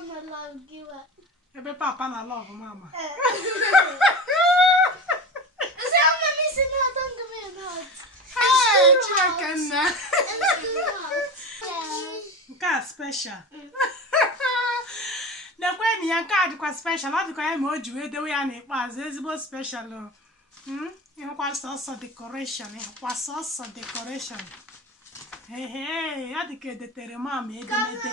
Mama love you. Ebe papa na love mama. Nke special. Nekwe ni ya nke adịkwa special. Ọ dịkwa ya ma o ji wee dewe ya n'ikpeazụ ezigbo special o. Ịhụkwa sọsọ decoration. Ịhụkwa sọsọ decoration. Hey, ya dịka edetere mama edemede.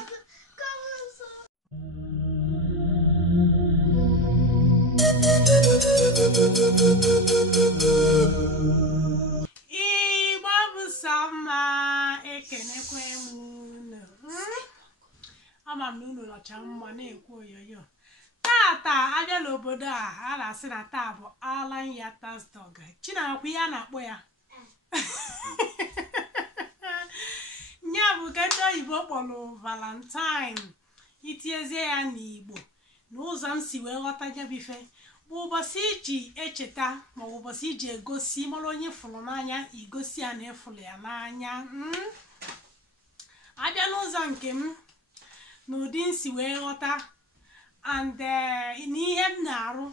Igbo bụ sama ekenekwe m unu. Ama m na unu nọcha mma na-ekwu oyoyo. Tata abịa n'obodo a na-asị na taa bụ Alan Yatas Dog. Chinakwa ihe a na-akpọ ya. Nya bụ ka ndị oyibo kpọrọ Valentine. Itiezie ya n'Igbo n'ụzọ m si wee ghọta ya bife bụ ụbọchị iji echeta ma ọ bụ ụbọchị iji egosi mara onye fụrụ n'anya igosi ya na ịfụrụ ya n'anya. Abịa n'ụzọ nke m n'ụdị nsi wee ghọta and n'ihe m na-arụ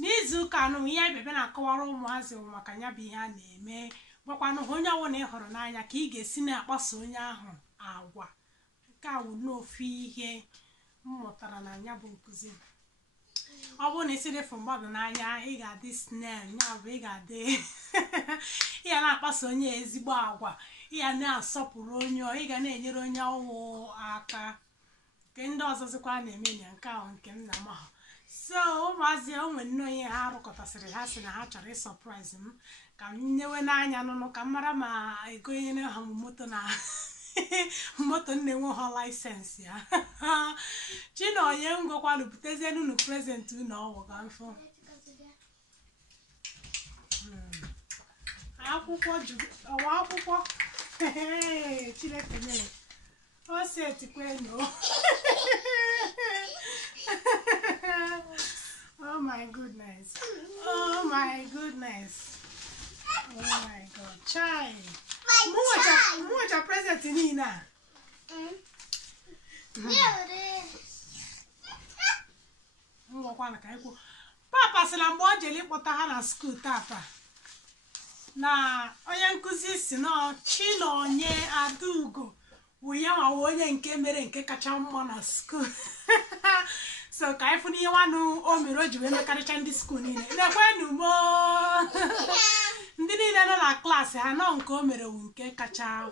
n'izu ụka anụ ihe bebe na-akọwara ụmụazị maka ya bụ ihe a na-eme gwakwanụ onye ọbụla ị hụrụ n'anya ka ị ga-esi na-akpaso onye ahụ agwa. Nke a wụ n'ofu ihe m mụtara na ya bụ nkụzi. Ọ bụrụ na isi dịfụ mmadụ n'anya ị ga-adị snail, ya bụ ị ga-adị ị ga na-akpaso onye ezigbo agwa, ị ga na-asọpụrụ onye, ị ga na-enyere onye ọwụ aka. Nke ndị ọzọzikwa na-eme ya nke ahụ nke m na mahụ. So ụmụazị o nwere nne onye ha rụkọtasịrị ha sị na ha chọrọ ịsọpraịz m ka m nyewe n'anya nụnụ ka m mara ma egonyere ha moto na moto na-enwe ha laịsensị ya. Chinonye ngwakwanụ butezie unu prezent unu ọwụ ka mfụ akwụkwọ ọwa akwụkwọ Chineke mere o setikwenụ. Oh my goodness. Oh my goodness. Oh my God. Chai. Mucha present niile a. Ngwakwana ka ikwu. Papa sị na mgbe o jere ịkpọta ha na skuul tata na onye nkụzi si na Chinonye Adaugo wụ ya nwa onye nke mere nke kacha mma na skuul. So ka anyị fụ n'ihe nwanụ o mere o ji wee mekarịcha ndị skuul niile. Lekwenụ mo ndị niile nọ na klaasị ha nọ nke o mere wụ nke kacha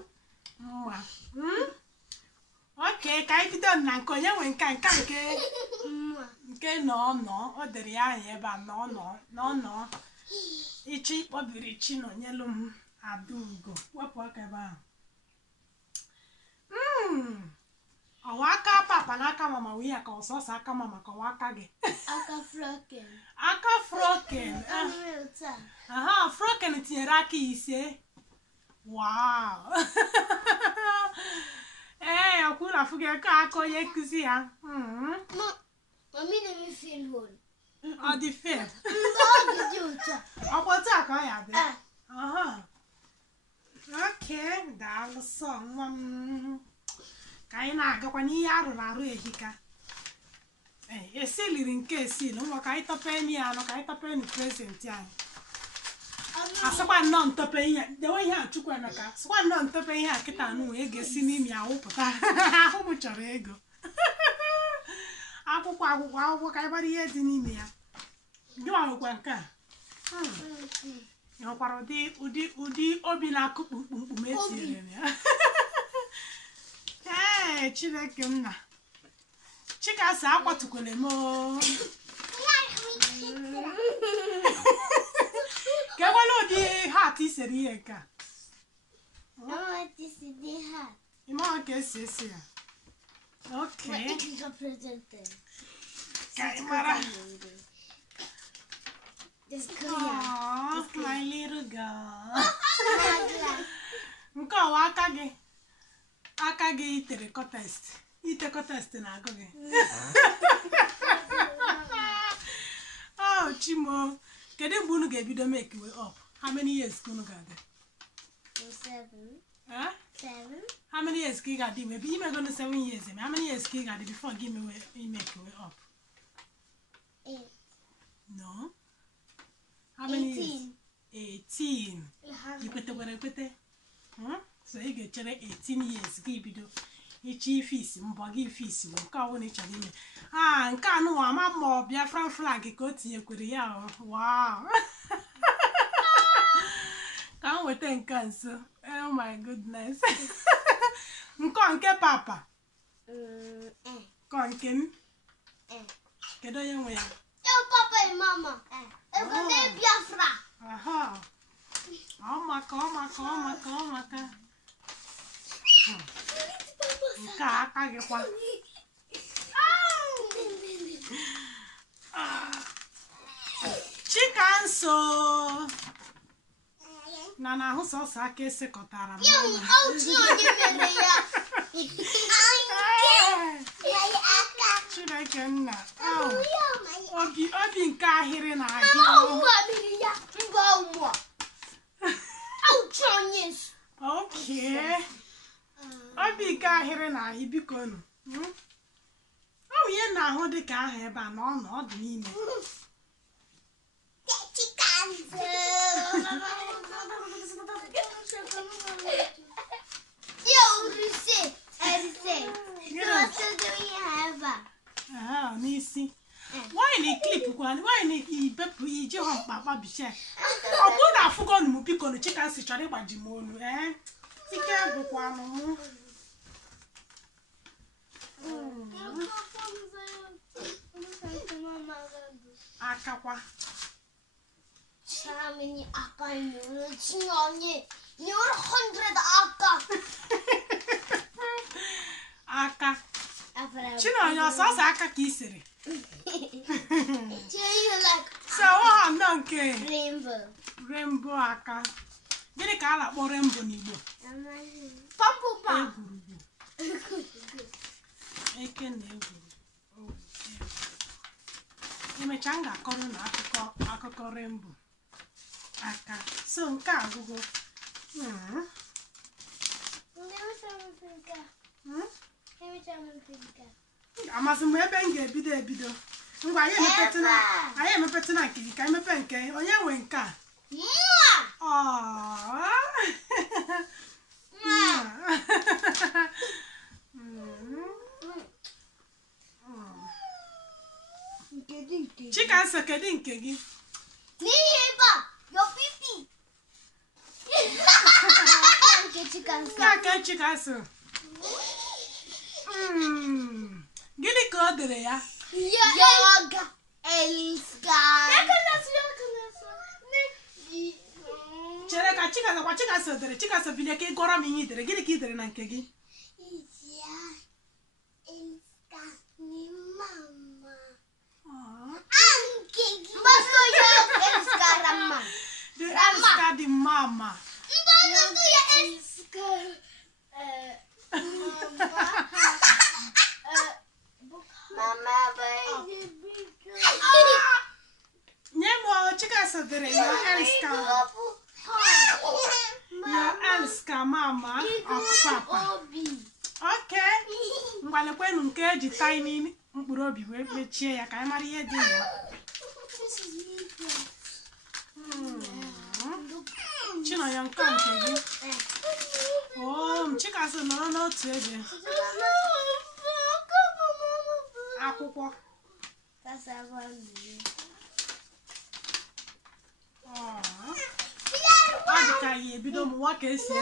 mma. Oke, ka anyị bido na nke onye nwe nke nọ o dere ya ahụ ebe a nọ ichi kpọbiri Chinonyelu m Adaugo. Wepụ aka ebe ahụ. Ọwa aka papa na aka mama wee ya ka ọsọsọ aka mama ka ọwa aka gị. Aka froken. Aha, froken tinyere aka ise. Wow. Ọkwụ na afụ gị aka onye nkụzi ya. Mami na-eme feel hole. Ọ dị fair. Ọkpọtụ a ka ọ ya dị. Okay, daalụ sọ nwa m. Ka anyị na-agakwa n'ihe arụrụ arụ ehika. Esiliri nke esili nwa ka anyị tọpee ya anọ ka anyị tọpee na prezentị anyị. Asịkwa nnọọ ntọpe ihe dewe ihe a Chukwu Emeka sịkwa nnọọ ntọpe ihe a kịta anụ wee ga-esi n'ime ya wụpụta. Ahụ m chọrọ ego. Akwụkwọ ka anyị gbara ihe dị n'ime ya. Gị nwekwa nke a. Ị hụkwara ụdị obi na-akụ kpumkpum etinyere ya. Chineke nna Chikasa akwatukwere m. Ka enwere ụdị hat isere ihe nke a. Ịma ka esi esi ya. Okay. Ka ị mara. My little girl. Nke ọwa aka gị itere contest. Ite contest na-agụ gị. Oh Chimo, kedu mgbe unu ga-ebido make way up? How many years ka unu ga-adị? Huh? 7. How many years can you got? Maybe you going to 7 years. How many years can you got before you make your way up? 8. No. How many 18. years? 18. You You put it. Huh? So you get 18 years. Give it. Ichi fees, mbọgị fees, nke ọ bụla ị chọrọ ime. Nke anụ ama ma ọ Biafran flag ka o tinyekwere ya. Wow. Ka m weta nke nso. Oh my goodness. Nke papa. Nke m. Kedu onye nwe ya? Papa and mama. Everything Biafra. Aha. Ọmaka. Nke a aka gị kwa. Chikanso na na-ahụ sọsọ aka esekọtara Chineke nna obi nke ahịrị na-ahị okay obi nke ahịrị na-ahị biko nụ ọ bụ ihe na-ahụ dị ka ahụ ebe a na ọ dị n'ime n'isi nwaanyị na-eklipụ kwa nwaanyị na-ibepụ iji hụ mkpakpa biche ọ bụrụ na afụgo nụ m biko nụ Chikanso chọrọ ịgbaji m olu ike bụkwanụ m akakwa Chamini aka nyoro chinyonye nyoro 100 aka Chinonye ọsọsọ aka ka isiri like so nọ nke rainbow aka gịnị ka a na-akpọ rainbow n'Igbo papupa eke na egwuru emechaa m ga-akọrọ na akụkọ rainbow aka so nke agụgo amasị m ebe m ga-ebido ngwa anyị emepetụna nke gị ka emepe nke onye nwe nke a Chikanso kedu nke gị n'ihe ebe a your pipi nke Chikanso gịnị ka o dere ya yoga elska chere ka Chikanso dere Chikanso bilie ka ị gọrọ m ihe i dere gịnị ka i dere na nke gị the elska di mama nye m Chikanso dere your elska mama of papa okay ngwalekwenu nke eji tiny mkpụrụ obi wee mechie ya ka anyị mara ihe dị ya Chinonye nke gị Chikanso nọrọ n'otu ebe akwụkwọ ọ dị ka ya ebido mụwa ka esi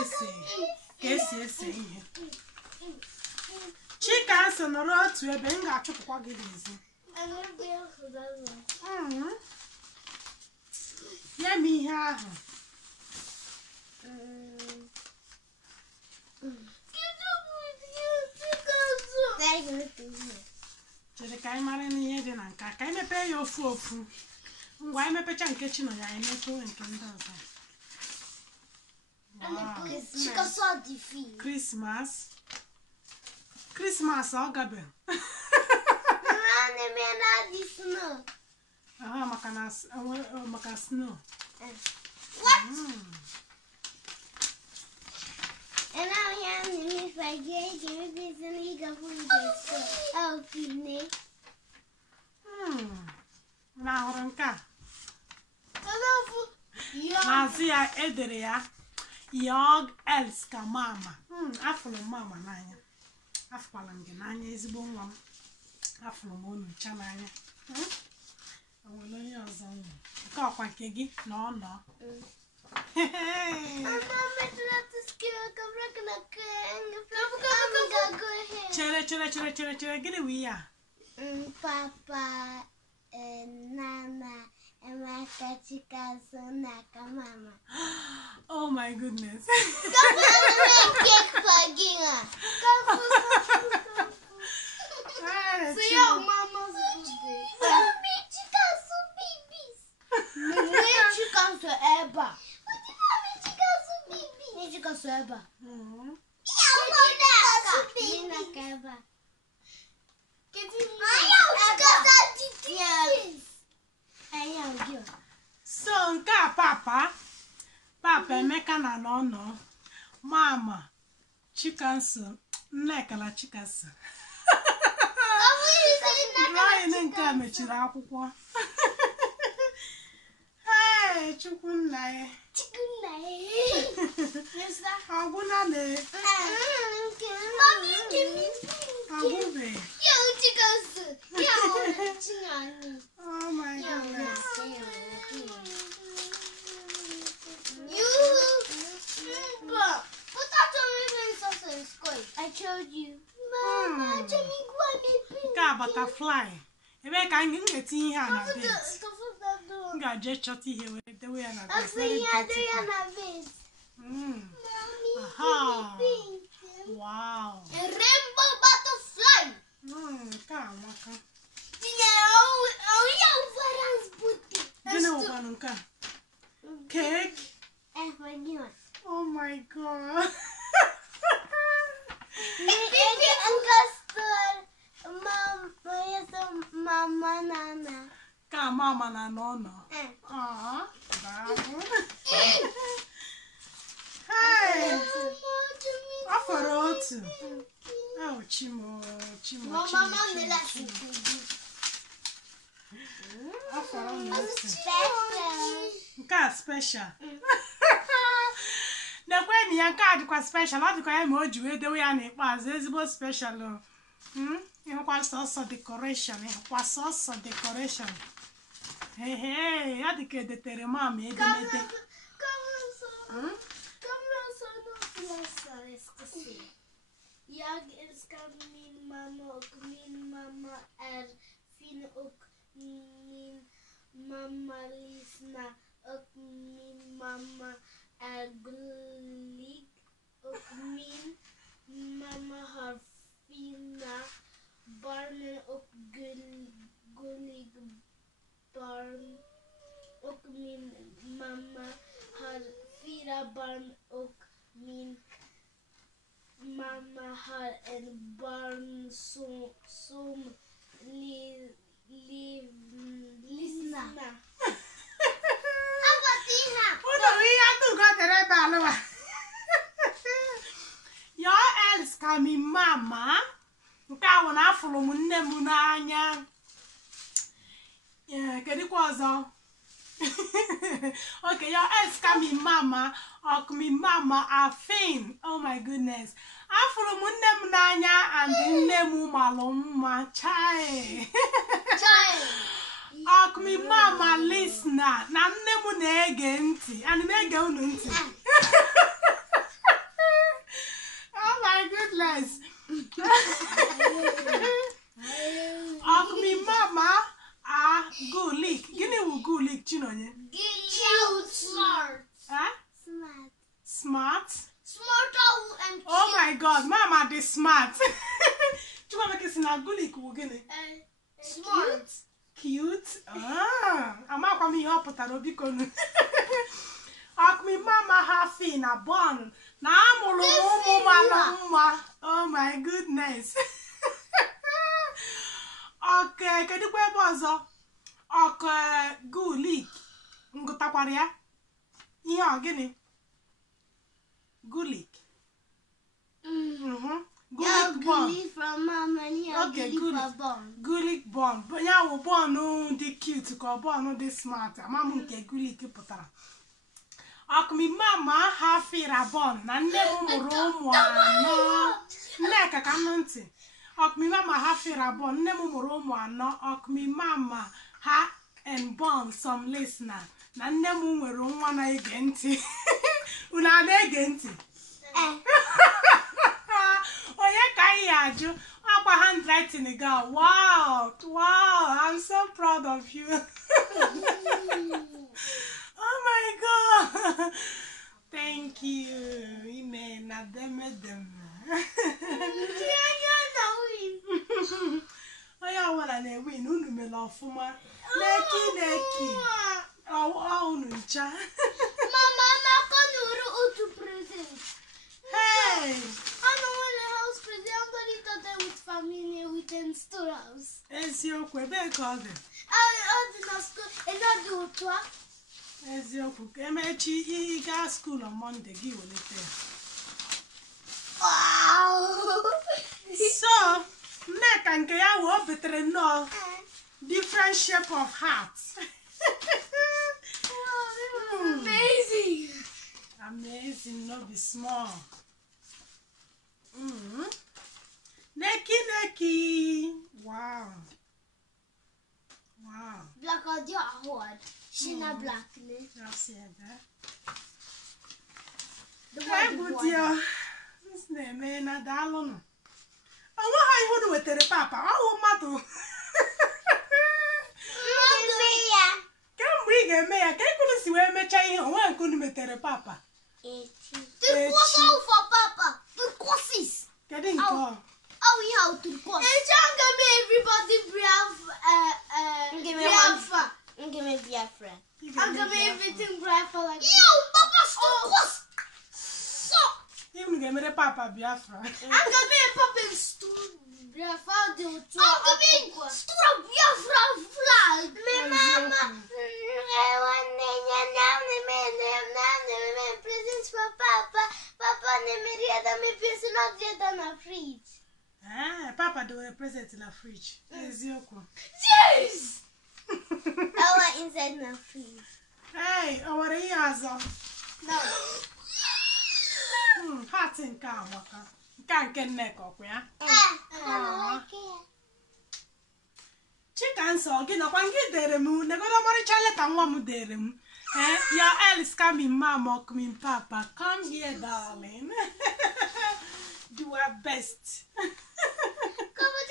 ese ihe Chikanso nọrọ otu ebe m ga-achụpụkwa gị n'ezi nye m ihe ahụ chere ka anyị mara n'ihe dị na nka ka anyị mepee ya ofu ngwa anyị mepecha nke Chinonye anyị mepewe nke ndị ọzọ Christmas ọ gabe maka snow And now I'm if I get it, and go for this. Oh, Pine. Na hụrụ nke a. Yeah. N'azụ ya edere ya Yog else ka mama. Afụrụ m mama n'anya. Afụkwala m gị n'anya ezigbo nwa m. Afụrụ m unu ncha n'anya. Onwere onye ọzọ nwụ. Nke ọkwa nke gị na ọ nọ. Chere gịnị wụ ihe a? Papa and Nana and my Chica Sonaka Mama. Oh my goodness. Come on, cake for See your mama's birthday. Me chicken soup babies. Me chicken soup Eba. What do you mean chicken soup babies? Me chicken soup Eba. So nke a papa Emeka na nọ mama chikanso nnekala chikanso drawing nke a mechiri akwụkwọ hey chukwunna ya agwụna na agwụbe oh my goodness. I showed you. Mama, Nke a butterfly. Ebe ka m ga-etinye ihe a na bed. M ga-eje chọta ihe wee dewe ya na bed. Aha. Wow. A rainbow butterfly. Nke a amaka. Gịnị wụkwanụ nke a? Cake? Oh my God. Mama Nana. Ka mama na nọ. Bravo. Hey. Afọrọ otu. Oh, Chimo. Afọrọ otu. Nke a special. Nekweni ya nke a dịkwa special. Ọ dịkwa ya ma o ji wee dewe ya n'ikpeazụ ezigbo special. Ịhụkwa sọsọ decoration. Hey, ya dịka edetere mama edemede. Jag älskar min mamma och min mamma är fin och min mamma lyssnar och min mamma är gullig och min mamma har fina barn och gullig barn och min mamma har 4 barn och min mamma har en barn som lyssnar. Jag älskar min mamma. Nke ahụ na afụrụ m nne m n'anya. Kedikwa ọzọ? Okay, jag älskar min mamma och min mamma är fin. Oh my goodness. Afụrụ m nne m n'anya and nne m malụ mma. Chai. Och min mamma lyssnar. Na nne m na-ege ntị. Ana m ege unu ntị. Oh my goodness. Och min mamma är gullig. Gini wụ gullig Chinonye? Smart. Smart? Smart and Oh my God, mama dị smart. Chimameke si na gullig wụ gịnị? smart. Cute? Amakwa m ihe ọ pụtara obikonu. Och min mamma har fina barn. Na amụrụ m ụmụ mara mma. Oh my goodness. Okay, kedikwa ebe ọzọ? Gullig. Ngụtakwara ya? Ihe ọ gịnị? Gullig. Gulick bun. Gulick from Mama and Okay, Gulick bun. Gulick bun. But ya wo bun dị cute ka bun dị smart. Mama nke Gulick pụtara. Akmi mama hafira bun na nne m mụrụ ụmụ anọ. Nneka ka m ntị. Akmi mama hafira bun nne m mụrụ ụmụ anọ. Akmi mama ha and born some listener. Na nne m nwere nwa na-ege ntị. Unu na-ege ntị? Onye ka anyị ajụ akwa handwriting ga. Wow, I'm so proud of you. Oh my God. Thank you. Ime na demedem. Onye ọbụla na-ewin unu mere ọfụma. Neki. Unu ncha. Mama, makanuru otu present. Hey! I don't want a house present. I'm going to do that with family within storehouse. Eziokwu, ebe ka ọ dị? I did not school. And not do it. Eziokwu, ka emechi ị gaa school on Monday gị welete ya. Wow! So, Nneka nke ya wee betere nnọọ different shape of hearts. Wow, this was amazing. Amazing, no be small. Neki. Wow. Black or your hard. She's not black, ne? That's it, The Hey, good dear. This name na dalụnụ. Ọnwa ha iwu wetere papa. Ọwụ mmadụ. Kemgbe ị ga-eme ya, ka ekunu si wee mechaa ihe onwe nke unu metere papa. The course for Papa. The courses. Kedu nke ọ? Oh, we have to course. And I'm gonna make everybody give me Biafra. I'm gonna make everything Biafra like. Yo, Papa, stop course. So. Unu ga-emere papa Biafra. I'm gonna make Papa Biafra do to. I'm gonna make Biafra flag. My mama. Presents for Papa. Papa never read me piece not yet on a fridge. Papa do a present in a fridge. Eziokwu. Yes! Our inside my fridge. Hey, owere ihe azọ. No. Heart nke a maka. Nke Nneka ọkwa ya. Chika nsọ gị nọkwa gị dere m negodo ọmarịcha leta nwa m dere m. Your else coming mama, coming papa. Come here, darling. Do our best. Come on,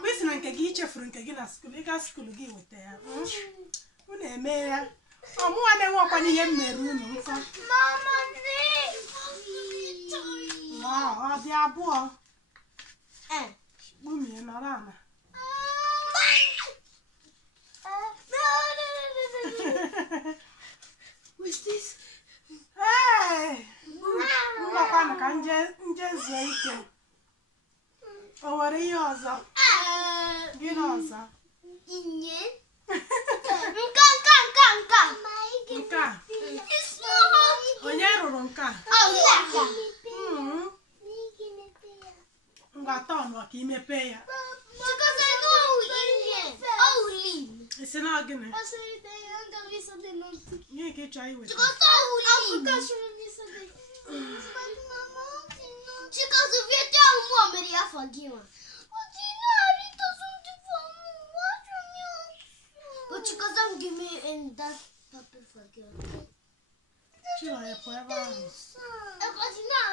Kwesi na nke gị chefuru nke gị na school. Ị ga school gị weta ya. Unu eme ya. Ọmụwa na-enwe ọkwa n'ihe m mere unu nkọ. Mama, Ọ dị abụọ. Gbumie nọrọ ala. What's this? Hey! Ngwakwanụ ka nje zuo ike. O nwere ihe ọzọ? Gịnị ọzọ? Inye. Nka. Nke a. Onye rụrụ nke a? Ngwa tọọnụ ka imepe ya. Because I know Indian. Only. Isi na gịnị? Something. Ihe ka ị chọọ iweta. Because if you tell mom, I'm going to forgive her. But because I'm giving me in that puppy forgive. Chilo ya forever ahụ. Because you know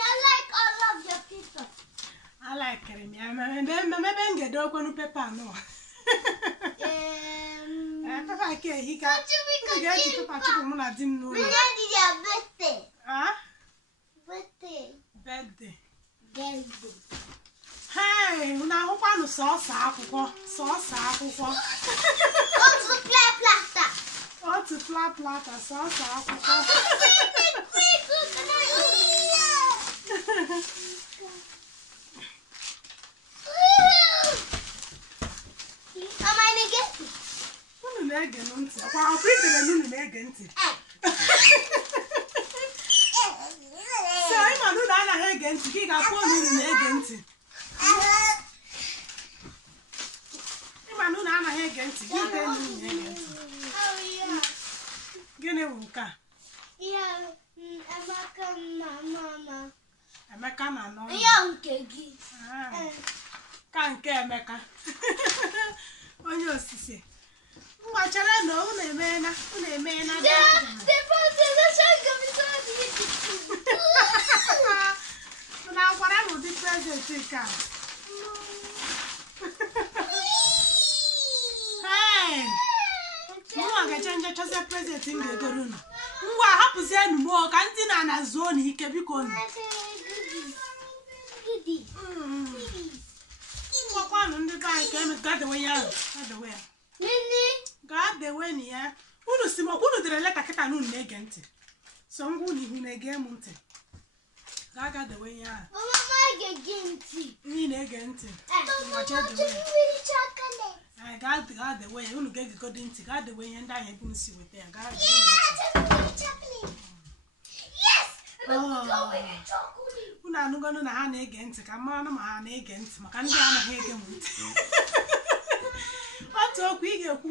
I like all of your people. I like him. Ya mebe ngede okwenu pepa anọ. Pepa ke ehika. Ị ga-eji pepa chụpụ mụ na di m n'ụlọ. When did your birthday? Birthday. Birthday. Hey, unu ahụkwanụ sọọsọ akwụkwọ. Otu plata. Otu plata sọọsọ akwụkwọ. Unu na-ege ntị. Ọkwa itere n'unu na-ege ege ntị so ịma na unu anaghị ege ntị ka ị ga-akpọ unu na-ege ntị ịma na unu anaghị ege ntị gị ide unu na-ege ntị gịnị bụ nke a Emeka na anọ ka nke Emeka onye osise mgbachere na unu emeela unu agwara m ụdị prezent nke a nwa ga-eche nje chọzie prezent m ga-egoro unu ngwa hapụzienụ m ka ndị na zuo n'ike biko unu ngwakwanụ ndị be anyị ka gadewe ya gadeweni ya unu si m unu dere leta kịta na unu na-ege ntị so ngwa unu ihu na-ege m ntị ga-agadewe ya ihe na-ege ntị ga-adewe ya unu ga-egegodi ntị ga-adewe ihe ndị ahụ ebe unu si weta ya unu anụgonu na ha na-ege ntị ka mara ma ha na-ege ntị maka ndị anaghị ege m ntị otu okwu ị ga-ekwu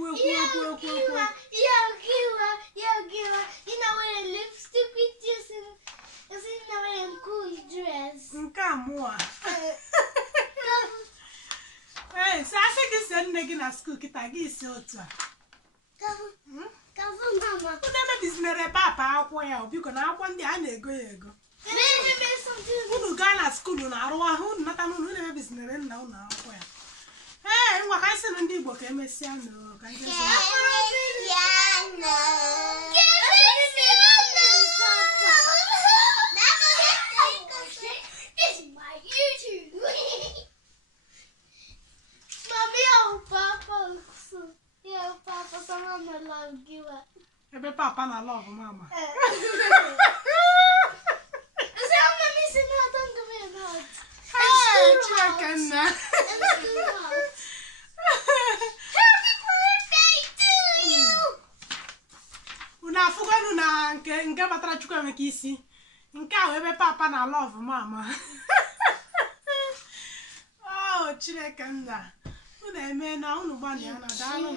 nke a mụa ee si asị gị sie nne gị na skuul kịta gị isi otu a unu emebizinere papa akwụkwọ ya biko na akwụkwọ ndị a na-ego ya ego unu gaa na skuulu na-arụ ahụ unu nata n'ụlọ unu emebizinere nna unu akwụkwọ ya ee ngwa ka anyị sị na ndị Igbo ka emesịa ka ndị ebe papa na love mama unu afụgonu na nke batara Chukwuemeka isi nke a ebe papa na love mama oh Chineke nna unu eme na unu gbani ya na daalụ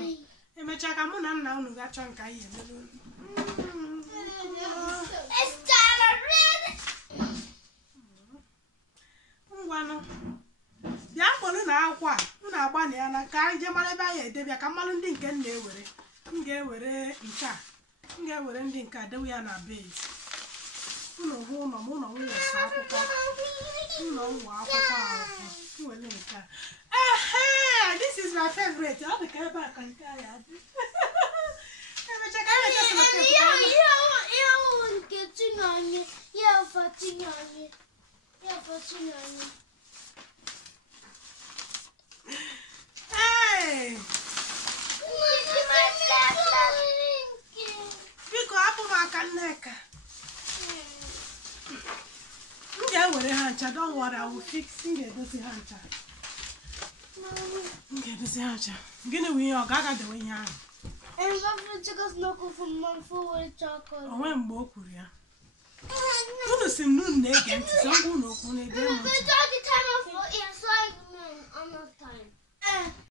emechaa ka mụ na nna unu ga-achọ nke anyị emelu ngwanụ bịa kpọrọ na akwụkwọ a unu agbani ya na ka anyị jee mara ebe anyị edebịa ka mmalụ ndị nke m na-ewere m ga-ewere ndị nke a dewe ya na base unu hụ ụlọ m ụlọ nwunye so akwụkwọ ụlọ nwa akwụkwọ ahụ nwere nke a this is my favorite. I'll be careful. I can't carry it. Hey! Biko apụ m aka nneka. M ga-ewere ha ncha, don't worry, I will fix. M ga-edozi ha ncha. Ga-edozi ha ncha. Gịnị bụ ihe ọ ga-agadewe ihe ahụ? Onwe mgbe o kwuru ya. Unu si m n'unu na-ege ntị, sọ ngwa unu okwu na-ege m ntị.